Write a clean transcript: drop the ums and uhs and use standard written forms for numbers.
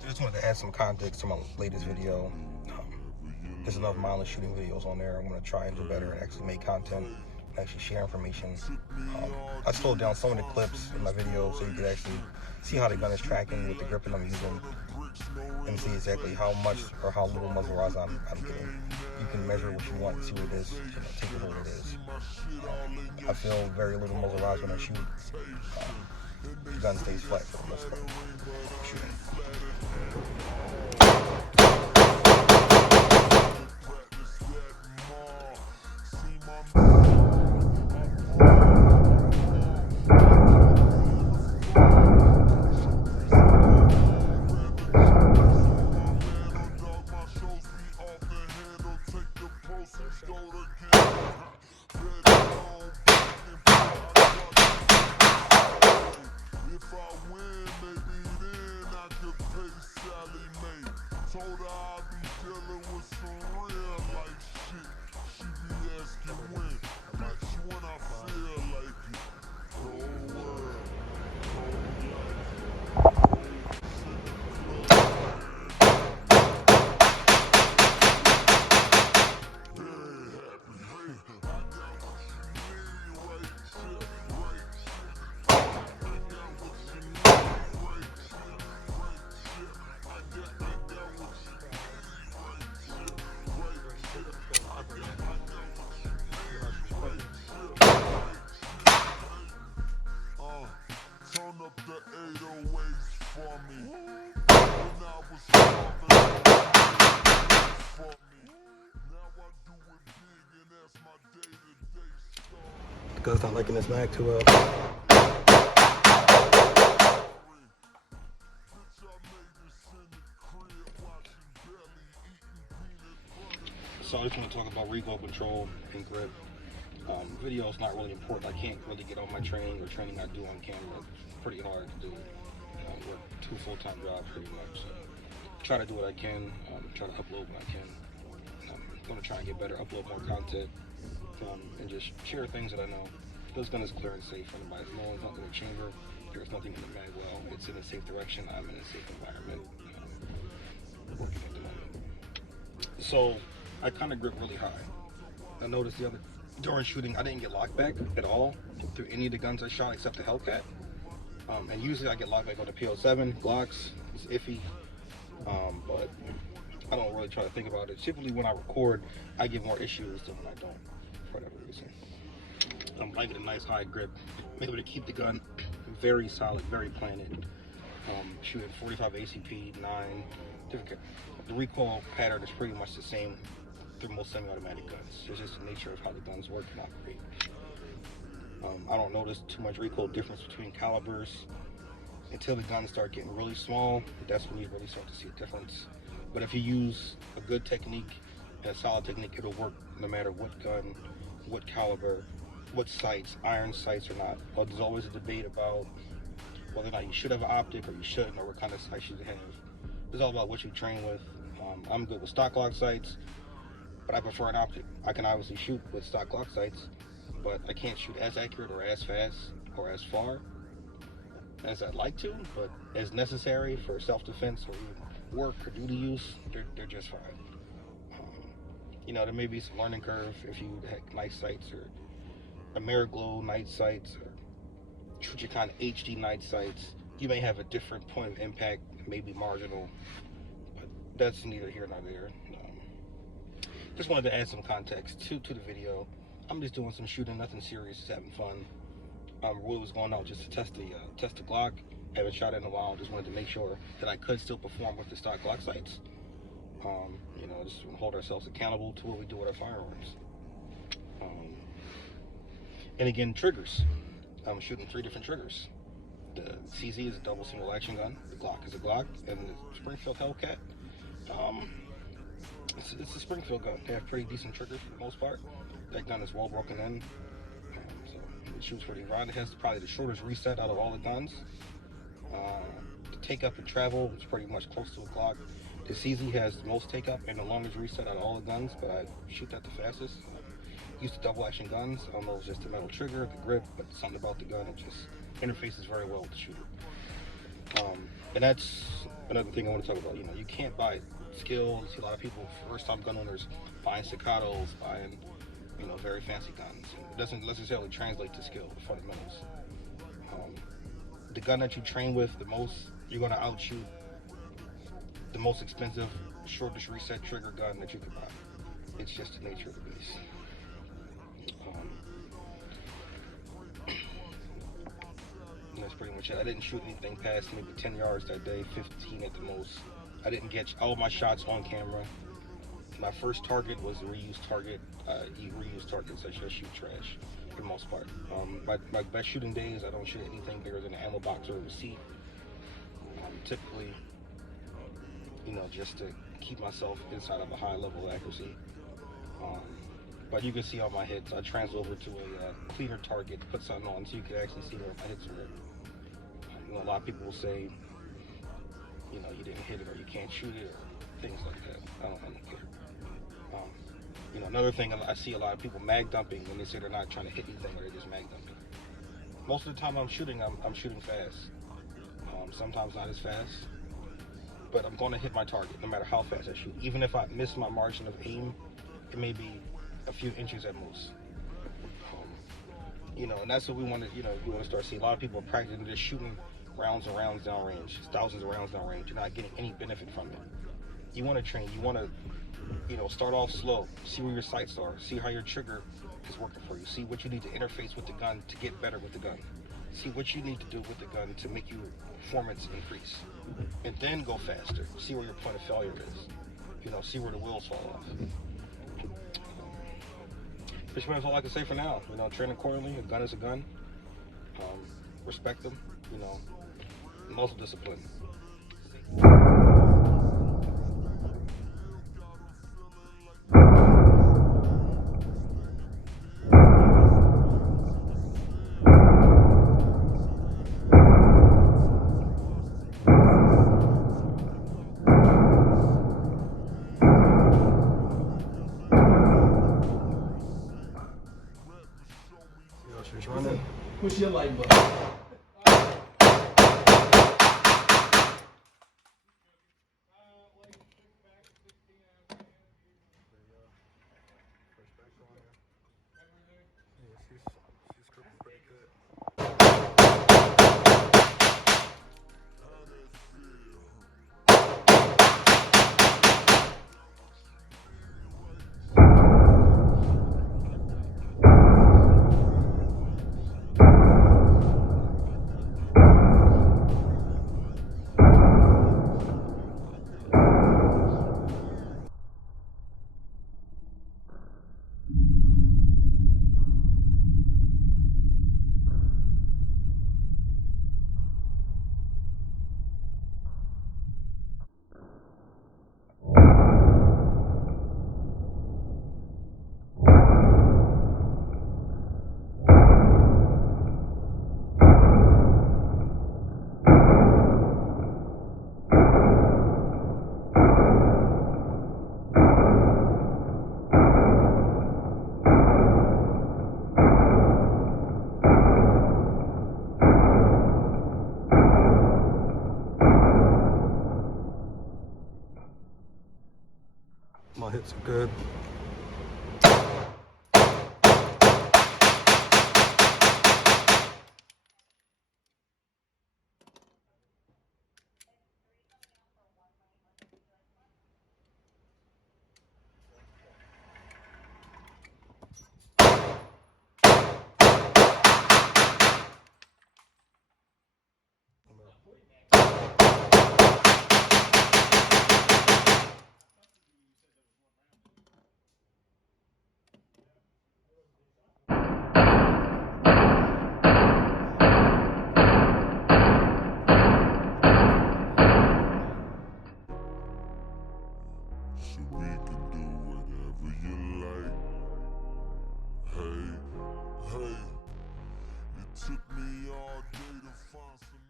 Just wanted to add some context to my latest video. There's enough mindless shooting videos on there. I'm going to try and do better and actually make content and actually share information. I slowed down some of the clips in my video so you could actually see how the gun is tracking with the gripping I'm using and see exactly how much or how little muzzle rise I'm getting. You can measure what you want and see what it is, take it for what it is. I feel very little muzzle rise when I shoot. The gun stays flat for the most part. Shooting. Told her I be dealing with some real life shit. She be asking when, bitch, when I feel like it. Whole world, whole life, very happy. I got what you need right here, right here. I got what you need right here, right here. I got what you need right here, right here. I got what you need right here. Turn up the 808s for me. When I was starving, for me. Now I do it big and that's my day-to-day stuff. The gun's not liking this mag too well. So I just want to talk about recoil control and grip. Video is not really important. I can't really get on my training or training I do on camera. It's pretty hard to do. Work 2 full-time jobs pretty much. So try to do what I can. Try to upload when I can. I'm going to try and get better, upload more content, and just share things that I know. This gun is clear and safe. Anybody's knowing it's not in the chamber. There's nothing in the mag well. It's in a safe direction. I'm in a safe environment. Working at the moment. So I kind of grip really high. I noticed during shooting, I didn't get locked back at all through any of the guns I shot except the Hellcat. And usually I get locked back on the P07, Glocks. It's iffy, but I don't really try to think about it. Typically when I record, I get more issues than when I don't, for whatever reason. I get a nice high grip. I'm able to keep the gun very solid, very planted. Shooting 45 ACP, 9. The recoil pattern is pretty much the same through most semi-automatic guns. It's just the nature of how the guns work and operate. I don't notice too much recoil difference between calibers until the guns start getting really small. That's when you really start to see a difference. But if you use a good technique and a solid technique, it'll work no matter what gun, what caliber, what sights, iron sights or not. But there's always a debate about whether or not you should have an optic or you shouldn't, or what kind of sights you have. It's all about what you train with. I'm good with stock Glock sights, but I prefer an optic. I can obviously shoot with stock Glock sights, but I can't shoot as accurate or as fast or as far as I'd like to, but as necessary for self-defense or even work or duty use, they're just fine. There may be some learning curve if you have night sights or Ameriglow night sights or Trujicon HD night sights. You may have a different point of impact, maybe marginal, but that's neither here nor there. Just wanted to add some context to the video. I'm just doing some shooting, nothing serious, just having fun. Really was going out just to test the Glock. Haven't shot it in a while. Just wanted to make sure that I could still perform with the stock Glock sights. Just hold ourselves accountable to what we do with our firearms. And again, triggers. I'm shooting 3 different triggers. The Cz is a double single action gun. The Glock is a Glock, and the Springfield Hellcat. It's a Springfield gun. They have pretty decent triggers for the most part. That gun is well broken in, so it shoots pretty wide. It has probably the shortest reset out of all the guns. The take up and travel is pretty much close to a Glock. The Cz has the most take up and the longest reset out of all the guns, but I shoot that the fastest. used to double action guns. I don't know if it's just the metal trigger, the grip, but something about the gun, it just interfaces very well with the shooter. And that's another thing I want to talk about. You know, you can't buy skills. See a lot of people, first time gun owners, buying staccatos, buying, you know, very fancy guns. It doesn't necessarily translate to skill, the fundamentals. The gun that you train with the most, you're going to outshoot the most expensive shortest reset trigger gun that you could buy. It's just the nature of the beast. That's pretty much it. I didn't shoot anything past maybe 10 yards that day, 15 at the most. I didn't get all my shots on camera. My first target was a reused target. Reused targets, I just shoot trash for the most part. My best shooting days, I don't shoot anything bigger than an ammo box or a receipt. Typically, you know, just to keep myself inside of a high level of accuracy. But you can see all my hits. I trans over to a cleaner target, put something on so you can actually see where my hits are. You know, a lot of people will say, you know, you didn't hit it or you can't shoot it or things like that. I don't care. You know, another thing, I see a lot of people mag dumping when they say they're not trying to hit anything or they're just mag dumping. Most of the time I'm shooting fast. Sometimes not as fast, but I'm going to hit my target no matter how fast I shoot. Even if I miss my margin of aim, it may be a few inches at most. You know, and that's what we want to, you know, we want to start seeing. A lot of people are practicing just shooting rounds and rounds downrange, thousands of rounds downrange. You're not getting any benefit from it. You want to train. You want to, you know, start off slow. See where your sights are. See how your trigger is working for you. See what you need to interface with the gun to get better with the gun. See what you need to do with the gun to make your performance increase. And then go faster. See where your point of failure is. You know, see where the wheels fall off. Pretty much all I can say for now. You know, train accordingly. A gun is a gun. Respect them. You know, muscle discipline. Push your like button. She's cooking pretty good. My hits are good. So we can do whatever you like. Hey, hey, it took me all day to find some